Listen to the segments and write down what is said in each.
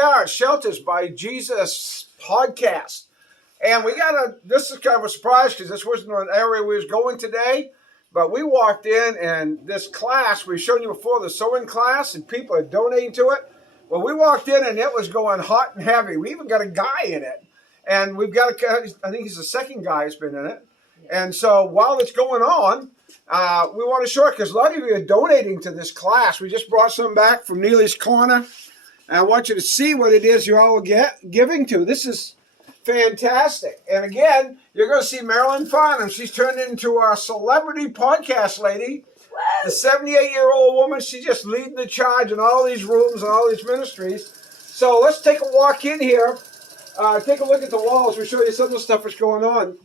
are at Shelters by Jesus podcast. And this is kind of a surprise because this wasn't an area we was going today. But we walked in and this class, we showed you before, the sewing class, and people are donating to it. Well, we walked in and it was going hot and heavy. We even got a guy in it. And we've got I think he's the second guy who's been in it. And so while it's going on, we want to show it because a lot of you are donating to this class. We just brought some back from Neely's Corner. And I want you to see what it is you're all giving to. This is fantastic. And again, you're going to see Marilyn Farnham. She's turned into our celebrity podcast lady. The 78-year-old woman, she's just leading the charge in all these rooms and all these ministries. So let's take a walk in here. Take a look at the walls. We'll show you some of the stuff that's going on.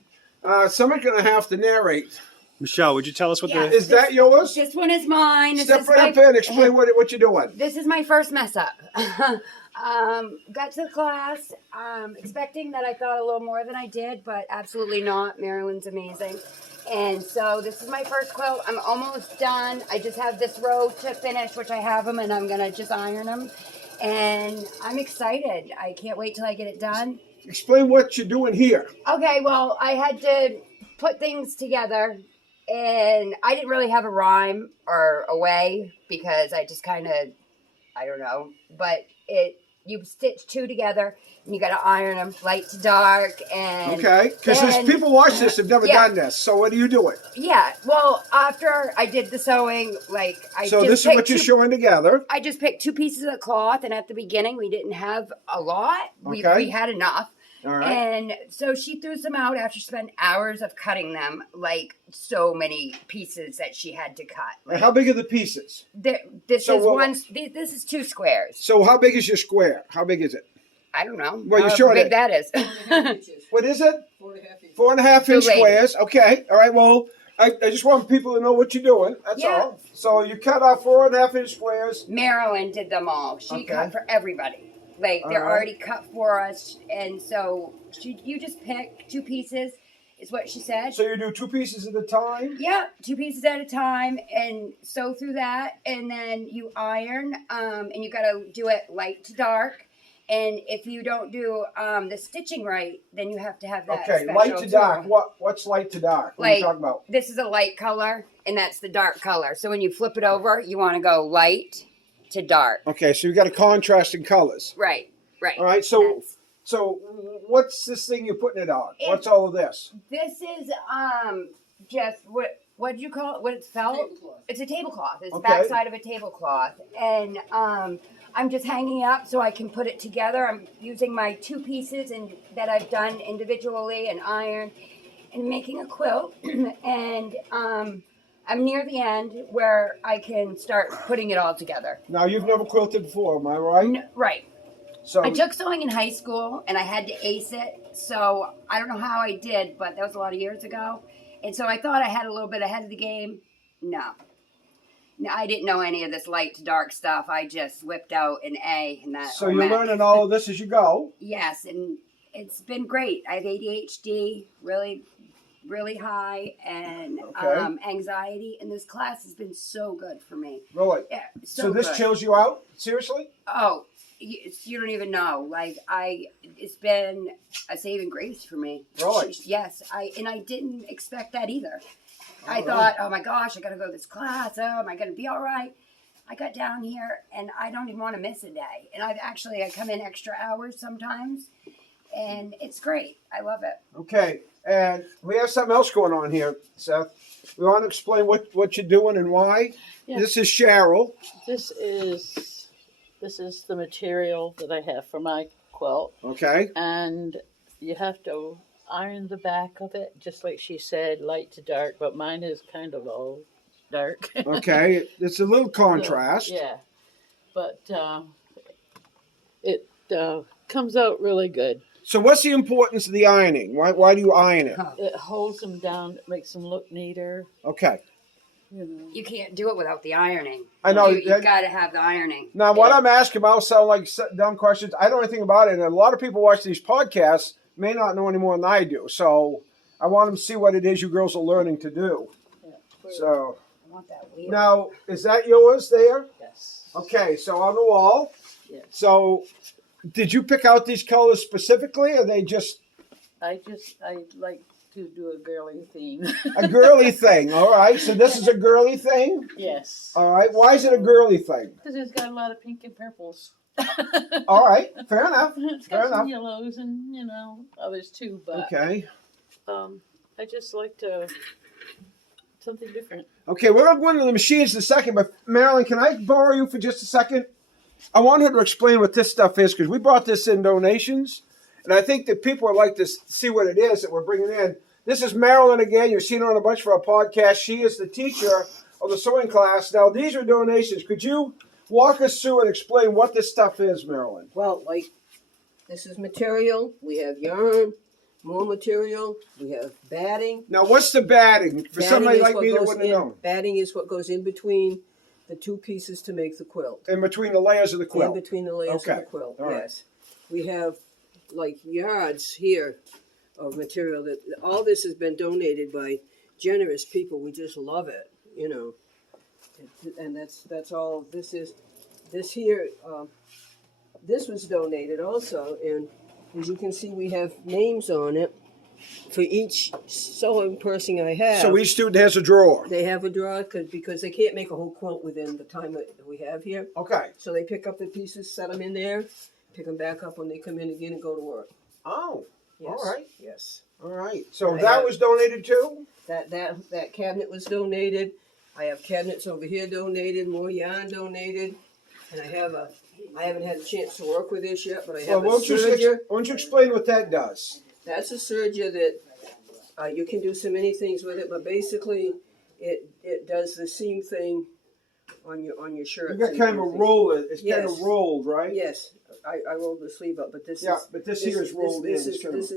Somebody's going to have to narrate. Michelle, would you tell us what is that yours? This one is mine. Step right up there and explain what you're doing. This is my first mess up. Got to the class, expecting that I thought a little more than I did, but absolutely not. Marilyn's amazing. And so this is my first quilt. I'm almost done. I just have this row to finish, which I have them, and I'm going to just iron them. And I'm excited. I can't wait till I get it done. Explain what you're doing here. Okay, well, I had to put things together. And I didn't really have a rhyme or a way because I just kind of, I don't know. But you stitch two together and you got to iron them light to dark. And okay, because people watch this have never done this. So what are you doing? Yeah, well, after I did the sewing, So this is what you're showing together. I just picked two pieces of cloth, and at the beginning we didn't have a lot. We had enough. All right. And so she threw some out after she spent hours of cutting them, like so many pieces that she had to cut. Like, how big are the pieces? This is 2 squares. So how big is your square? How big is it? I don't know. Well, you're showing how big it. that is. What is it? 4.5 inches. 4.5 inch squares. Okay. All right. Well, I just want people to know what you're doing. That's all. So you cut off 4.5 inch squares. Marilyn did them all. She cut for everybody. They're already cut for us, and so you just pick 2 pieces, is what she said. So you do 2 pieces at a time? Yeah, 2 pieces at a time, and sew through that, and then you iron, and you got to do it light to dark. And if you don't do the stitching right, then you have to have that special light to dark. tool. What's light to dark? What are you talking about? This is a light color, and that's the dark color. So when you flip it over, you want to go light to dark. Okay, so you got a contrast in colors. Right. All right, so what's this thing you're putting it on? What's all of this? This is just what do you call it? What it's felt? Tablecloth. It's a tablecloth. It's the backside of a tablecloth, and I'm just hanging up so I can put it together. I'm using my 2 pieces that I've done individually and iron, and making a quilt, and I'm near the end where I can start putting it all together. Now, you've never quilted before, am I right? No, right. So I took sewing in high school, and I had to ace it. So I don't know how I did, but that was a lot of years ago. And so I thought I had a little bit ahead of the game. No, I didn't know any of this light to dark stuff. I just whipped out an A. And that. So you're learning all of this as you go? Yes, and it's been great. I have ADHD, really high, and anxiety, and this class has been so good for me. Really? Yeah, so this chills you out? Seriously? Oh, you don't even know. It's been a saving grace for me. Really? Yes, I didn't expect that either. I thought, oh my gosh, I got to go to this class. Oh, am I going to be all right? I got down here, and I don't even want to miss a day. And I come in extra hours sometimes, and it's great. I love it. Okay. And we have something else going on here, Seth. We want to explain what you're doing and why. Yeah. This is Cheryl. This is the material that I have for my quilt. Okay. And you have to iron the back of it, just like she said, light to dark, but mine is kind of all dark. Okay. It's a little contrast. Yeah. But it comes out really good. So what's the importance of the ironing? Why do you iron it? It holds them down. It makes them look neater. Okay. You can't do it without the ironing. I know. You got to have the ironing. Now, what I'm asking about sound like dumb questions. I don't know anything about it. And a lot of people watch these podcasts may not know any more than I do. So I want them to see what it is you girls are learning to do. Yeah. So I want that wheel. now, is that yours there? Yes. Okay, so on the wall. Yeah. So did you pick out these colors specifically, or they just I like to do a girly theme. a girly thing? All right, so this is a girly thing. Yes. All right, why is it a girly thing? Because it's got a lot of pink and purples. All right, fair enough. It's Fair got some enough. yellows and others too, but Okay. I just like to something different. Okay, we're going to go into the machines in a second, but Marilyn, can I borrow you for just a second? I want her to explain what this stuff is, because we brought this in donations, and I think that people would like to see what it is that we're bringing in. This is Marilyn again. You've seen her on a bunch for our podcast. She is the teacher of the sewing class. Now, these are donations. Could you walk us through and explain what this stuff is, Marilyn? Well, like, this is material. We have yarn, more material. We have batting. Now, what's the batting? For somebody like me that wouldn't know. Batting is what goes in between the two pieces to make the quilt. In between the layers of the quilt. In between the layers Okay. of the quilt, All right. yes. We have, like, yards here of material that all this has been donated by generous people. We just love it, And that's all this is. This here, this was donated also, and as you can see, we have names on it for each sewing person I have. So each student has a drawer. They have a drawer because they can't make a whole quilt within the time that we have here. Okay. So they pick up the pieces, set them in there, pick them back up when they come in again and go to work. Oh, Yes. all right. Yes. All right. So I that have- was donated too? That cabinet was donated. I have cabinets over here donated, more yarn donated, and I haven't had a chance to work with this yet, but I have a serger. Why don't you explain what that does? That's a serger that you can do so many things with it, but basically it does the seam thing on your shirt. You got kind of a roller. It's kind of Yes. rolled, right? Yes, I rolled the sleeve up, but this Yeah, is but this here is rolled in. This It's kind of-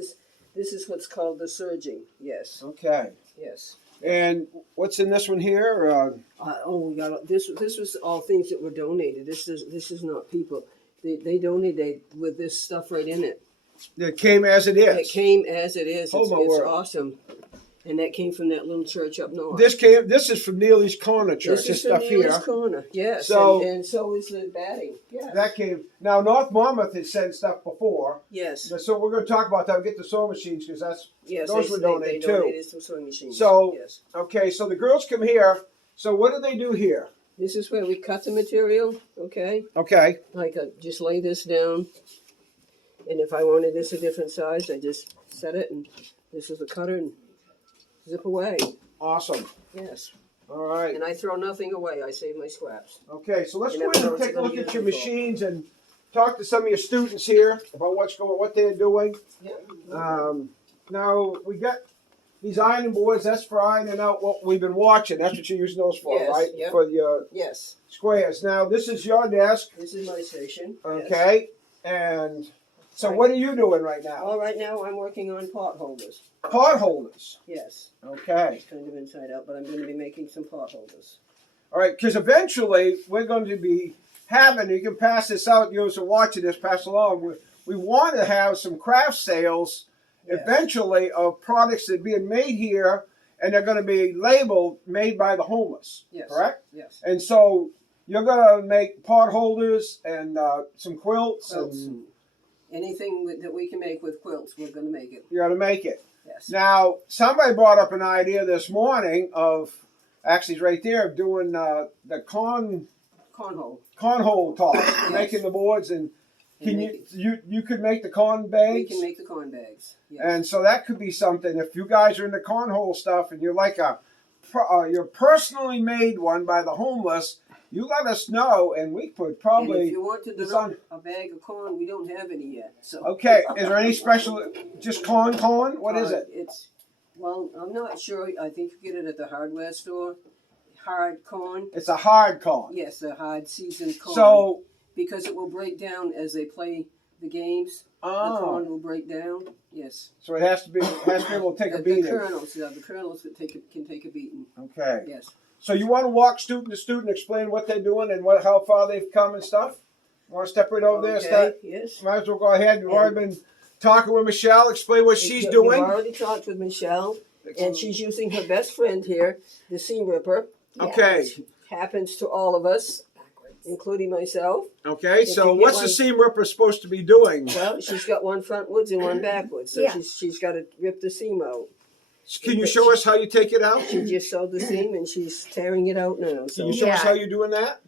this is what's called the serging. Yes, Okay. yes. And what's in this one here? We got this was all things that were donated. This is not people. They donated with this stuff right in it. It came as it It is. came as it is. Oh, It's my word. awesome. And that came from that little church up north. This is from Neely's Corner Church. This This is stuff from Neely's here. Corner. Yes. So- and so is the batting. Yes. That came. Now North Monmouth has sent stuff before, Yes. so we're going to talk about that. We'll get the sewing machines because that's Yes. those were donated, too. donated some sewing machines. So- yes. okay. So the girls come here. So what do they do here? This is where we cut the material. Okay. Okay. Like just lay this down, and if I wanted this a different size, I just set it, and this is the cutter, and zip away. Awesome. Yes. All right. And I throw nothing away. I save my scraps. Okay, so let's You go never in know and what take a you're look gonna at use your it for. machines and talk to some of your students here about what they're doing. Yeah. Now we got these ironing boards. That's for ironing out what we've been watching. That's what you're using those for, Yes, right? yep. For your Yes. squares. Now this is your desk, This is my station. Yes. okay? And so what are you doing right now? All right, now I'm working on pot holders. Pot holders. Yes. Okay. Kind of inside out, but I'm going to be making some pot holders. All right, because eventually we're going to be having, you can pass this out, you guys are watching this, pass along. We want to have some craft sales Yes. eventually of products that are being made here, and they're going to be labeled made by the homeless, Yes. correct? Yes. And so you're going to make pot holders and some quilts, Quilts. and Anything that we can make with quilts, we're going to make it. you're going to make it. Yes. Now, somebody brought up an idea this morning of, actually it's right there, of doing the Cornhole. cornhole toss, Yes. making the boards, and And can make you could make the corn We bags, can make the corn bags. Yes. and so that could be something. If you guys are into cornhole stuff and you're like you're personally made one by the homeless, you let us know, and we could And if probably. you want to design- donate a bag of corn, we don't have any yet. So. Okay, is there any special? Just corn? What is it? Well, I'm not sure. I think you get it at the hardware store. Hard corn. It's a hard corn. Yes, a hard seasoned corn. So, because it will break down as they play the games. The corn will break down. Yes. so it has to be able to take a The beating. kernels can take a beating. Okay. Yes. So you want to walk student to student, explain what they're doing and how far they've come and stuff? Want to step right over there? Okay. Start. Yes. Might as well go ahead. You've already been talking with Michelle. Explain what she's doing. You've already talked with Michelle, and she's using her best friend here, the seam ripper. Okay. Which happens to all of us. including myself. Okay, If so you get what's the one- seam ripper supposed to be doing? Well, she's got one frontwards and one backwards, so Yeah. she's got to rip the seam out. Can you show us how you take it out? She just sewed the seam and she's tearing it out now. Can So you show us Yeah. how you're doing that?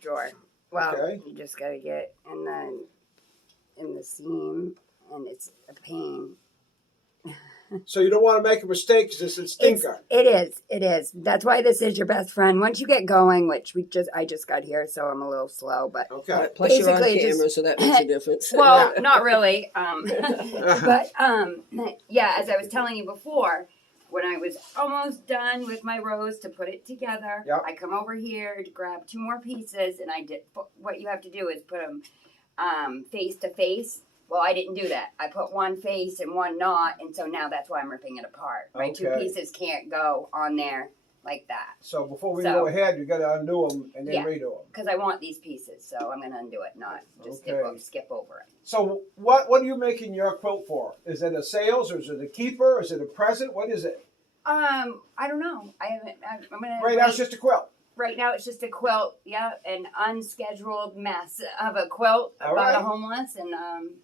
Sure. Well, Okay. you just gotta get in the seam, and it's a pain. So you don't want to make a mistake because it's a stinker. It is. That's why this is your best friend. Once you get going, which I just got here, so I'm a little slow, but Okay. plus you're on Basically, just- camera, so that makes a difference. well, not really. But yeah, as I was telling you before, when I was almost done with my rows to put it together, Yep. I come over here to grab 2 more pieces, and I did. What you have to do is put them face to face. Well, I didn't do that. I put one face and one not, and so now that's why I'm ripping it apart. My 2 Okay. pieces can't go on there like that So before we So- go ahead, you got to undo them and then Yeah. redo them. because I want these pieces, so I'm gonna undo it, not just Okay. skip over it. So what are you making your quilt for? Is it a sales or is it a keeper? Is it a present? What is it? I don't know. I haven't. I'm gonna. Right now it's just a quilt. Right now, it's just a quilt. Yeah, an unscheduled mess of a quilt All about right. a homeless, and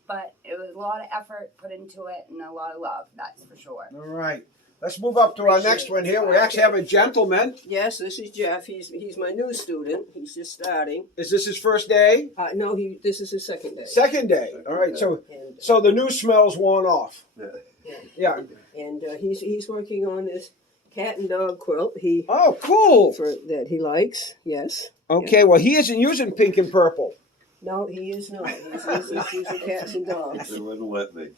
but it was a lot of effort put into it and a lot of love. That's for sure. All right. Let's move up to our next one here. We actually have a gentleman. Yes, this is Jeff. He's my new student. He's just starting. Is this his first day? No, this is his second day. Second day. All right. So And, the new smell's worn off. Yeah. and he's working on this cat and dog quilt. Oh, cool. That he likes. Yes. Okay. Well, he isn't using pink and purple. No, he is not. He's using cats and dogs. They wouldn't let me.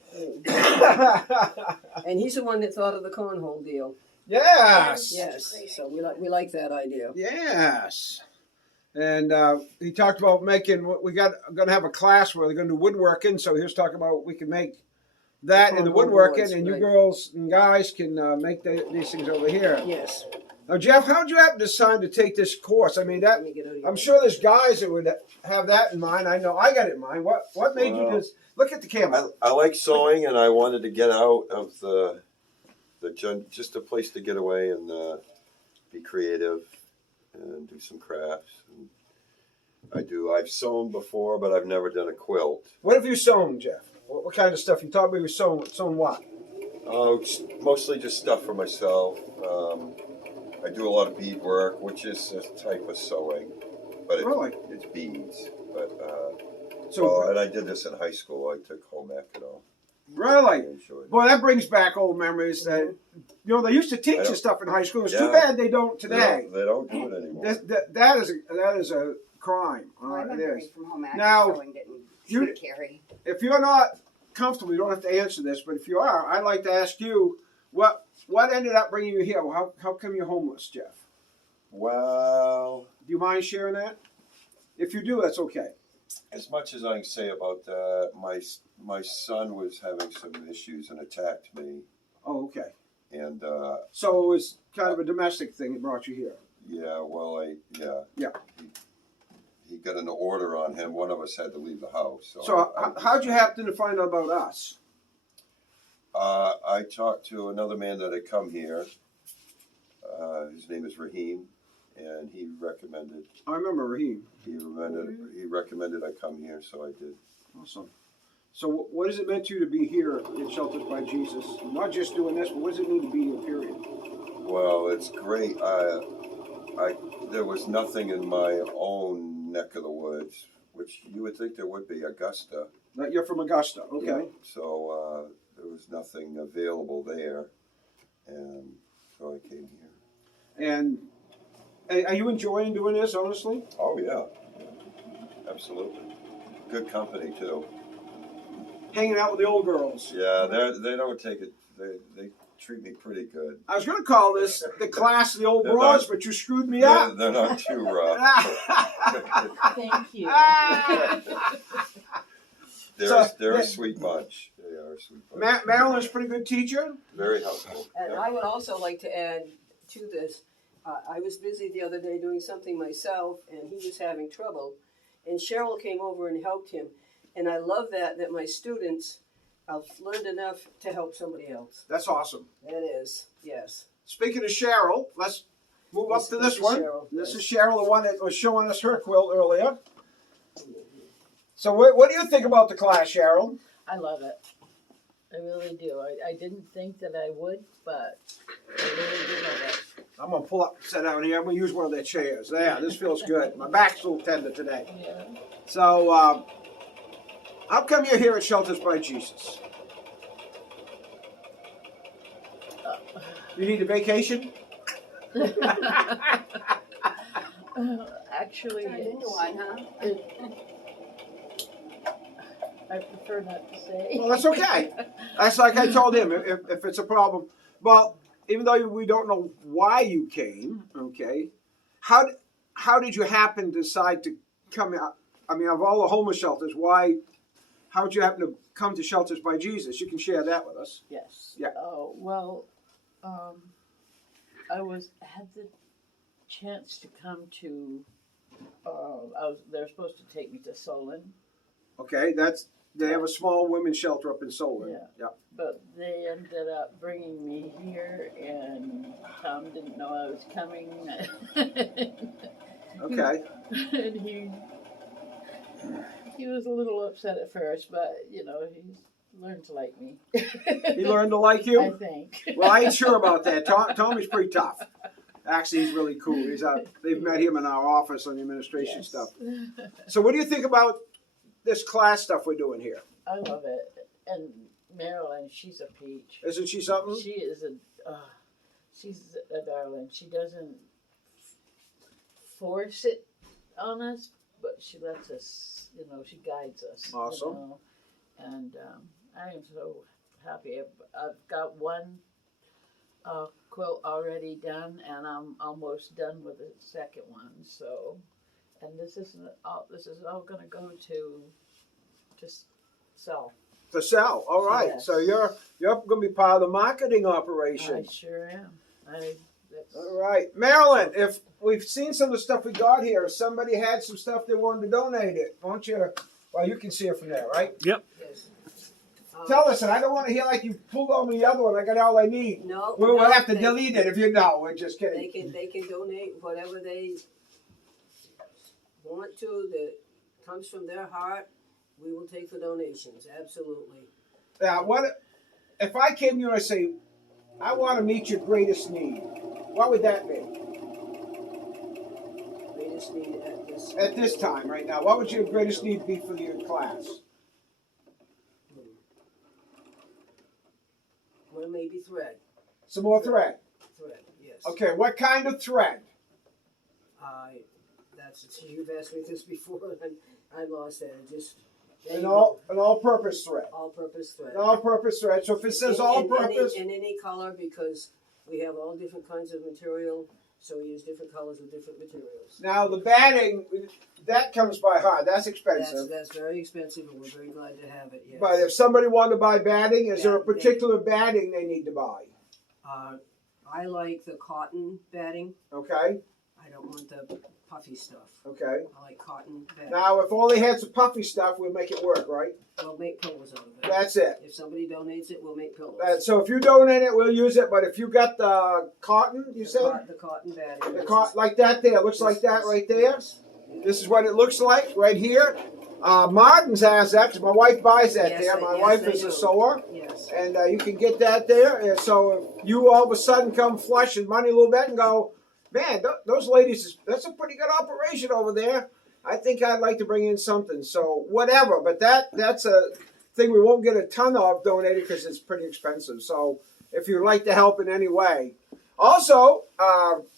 And he's the one that thought of the cornhole deal. Yes. Yes. So we like that idea. Yes. And he talked about making. Going to have a class where they're going to do woodworking. So he was talking about we can make that in the Cornhole woodworking, boards, and you right. girls and guys can make these things over here. Yes. Now, Jeff, how did you happen to decide to take this course? I mean, that Let me get out of your I'm way. sure there's guys that would have that in mind. I know I got it in mind. What made you Well, just look at the camera? I like sewing, and I wanted to get out of just a place to get away and be creative and do some crafts. And I've sewn before, but I've never done a quilt. What have you sewn, Jeff? What kind of stuff? You taught me you sewn what? Oh, mostly just stuff for myself. I do a lot of beadwork, which is a type of sewing, but Really? it's beads. But So and I did this in high school. I took home ec and all. I really, enjoyed it. boy, that brings back old memories. That they used to teach I you don't- stuff in high school. It's too Yeah. bad they don't today. They don't do it anymore. That is a crime. Well, I It remember is. from home ec, Now, sewing didn't you- carry. If you're not comfortable, you don't have to answer this. But if you are, I'd like to ask you what ended up bringing you here. How come you're homeless, Jeff? Well, Do you mind sharing that? If you do, that's okay. as much as I can say about that, my son was having some issues and attacked me, Oh, okay. and So it was kind of a domestic thing that brought you here. yeah. He got an order on him. One of us had to leave the house. So how'd you happen to find out about us? I talked to another man that had come here. His name is Raheem, and he recommended I remember Raheem. he recommended I come here, so I did. Awesome. So what does it mean to you to be here in Sheltered by Jesus? Not just doing this, but what does it mean to be here, period? Well, it's great. There was nothing in my own neck of the woods, which you would think there would be, Augusta. That you're from Augusta, okay. Yeah. So there was nothing available there, and so I came here. And are you enjoying doing this, honestly? Oh yeah, absolutely. Good company too. Hanging out with the old girls. Yeah, they don't take it. They treat me pretty good. I was going to call this the class of the old They're broads, not- but you screwed me up. They're not too rough. Thank you. They're a sweet bunch. They are a sweet bunch. Marilyn's a pretty good teacher. Very helpful. And I would also like to add to this, I was busy the other day doing something myself, and he was having trouble, and Cheryl came over and helped him. And I love that my students have learned enough to help somebody else. That's awesome. That is, yes. Speaking of Cheryl, let's move up to this is one. Cheryl. This is Cheryl, the one that was showing us her quilt earlier. So what do you think about the class, Cheryl? I love it. I really do. I didn't think that I would, but I really do love it. I'm going to pull up, sit down here. I'm going to use one of their chairs. There, this feels good. My back's a little tender today. Yeah. So, how come you're here at Shelters by Jesus? You need a vacation? Actually, Turned into one, huh? I prefer not to say. Well, that's okay. That's like I told him, if it's a problem. Well, even though we don't know why you came, okay, how did you happen to decide to come out? I mean, of all the homeless shelters, how did you happen to come to Shelters by Jesus? You can share that with us. Yes. Yeah. Oh well, I had the chance to come to. They're supposed to take me to Solon. Okay, they have a small women's shelter up in Solon. Yeah. But they ended up bringing me here, and Tom didn't know I was coming. Okay. And he was a little upset at first, but he's learned to like me. He learned to like you? I think. Well, I ain't sure about that. Tommy's pretty tough. Actually, he's really cool. They've met him in our office on the administration Yes. stuff. So what do you think about this class stuff we're doing here? I love it. And Marilyn, she's a peach. Isn't she something? She is she's a darling. She doesn't force it on us, but she lets us, she guides us. Awesome. And I am so happy. I've got one quilt already done, and I'm almost done with the second one. So, and this is all going to go to just sell. To sell. All right. Yes. So you're going to be part of the marketing operation. I sure am. All right, Marilyn. If we've seen some of the stuff we got here, if somebody had some stuff they wanted to donate it, won't you? Well, you can see it from there, right? Yes. Tell us, and I don't want to hear like you pulled on the other one. I got all I need. No. We'll no, have to they- delete it if you know. We're just kidding. They can donate whatever they want to that comes from their heart. We will take the donations, absolutely. What if I came to you and I say, I want to meet your greatest need? What would that be? Greatest need At this time, right now, what would your greatest need be for your class? well, maybe thread. Some more thread. Thread, yes. Okay, what kind of thread? You've asked me this before, and I lost that. An all-purpose thread. All-purpose thread. An all-purpose thread. So if it says all-purpose, in any color, because we have all different kinds of material, so we use different colors with different materials. now the batting that comes by heart. That's expensive. That's very expensive, and we're very glad to have it. Yes. But if somebody wanted to buy batting, is there a Batting. particular batting they need to buy? I like the cotton batting. Okay. I don't want the puffy stuff. Okay. I like cotton batting. Now, if all they had some puffy stuff, we'll make it work, right? We'll make pillows out of it. That's it. If somebody donates it, we'll make pillows. So if you donate it, we'll use it. But if you got the cotton, you said? The cotton batting. Like that there. Looks like that right there. This is what it looks like right here. Martin's has that because my wife buys that Yes, there. they- My yes, wife they is a do. sewer. Yes. And you can get that there. And so if you all of a sudden come flush and money a little bit and go, man, those ladies, that's a pretty good operation over there. I think I'd like to bring in something. So whatever. But that's a thing we won't get a ton of donated because it's pretty expensive. So if you'd like to help in any way. Also,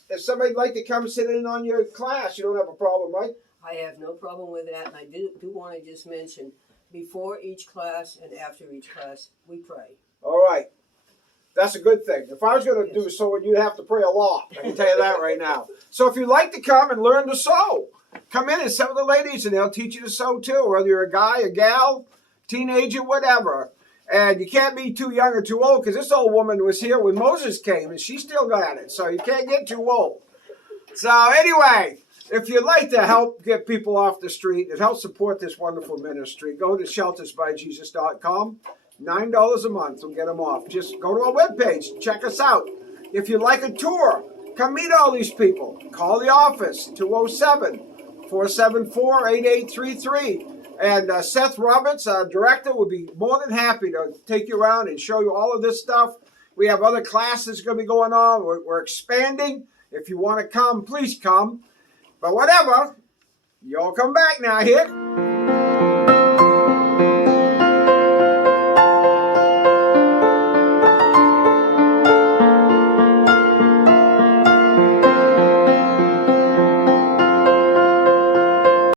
if somebody'd like to come sit in on your class, you don't have a problem, right? I have no problem with that, and I do want to just mention, before each class and after each class, we pray. All right. That's a good thing. If I was going to do Yes. sewing, you'd have to pray a lot. I can tell you that right now. So if you'd like to come and learn to sew, come in and sit with the ladies, and they'll teach you to sew too, whether you're a guy, a gal, teenager, whatever. And you can't be too young or too old, because this old woman was here when Moses came, and she still got it. So you can't get too old. So anyway, if you'd like to help get people off the street and help support this wonderful ministry, go to sheltersbyjesus.com. $9 a month will get them off. Just go to our webpage, check us out. If you'd like a tour, Come meet all these people. Call the office, 207-474-8833. And Seth Roberts, our director, would be more than happy to take you around and show you all of this stuff. We have other classes going to be going on. We're expanding. If you want to come, please come. But whatever, you all come back now here.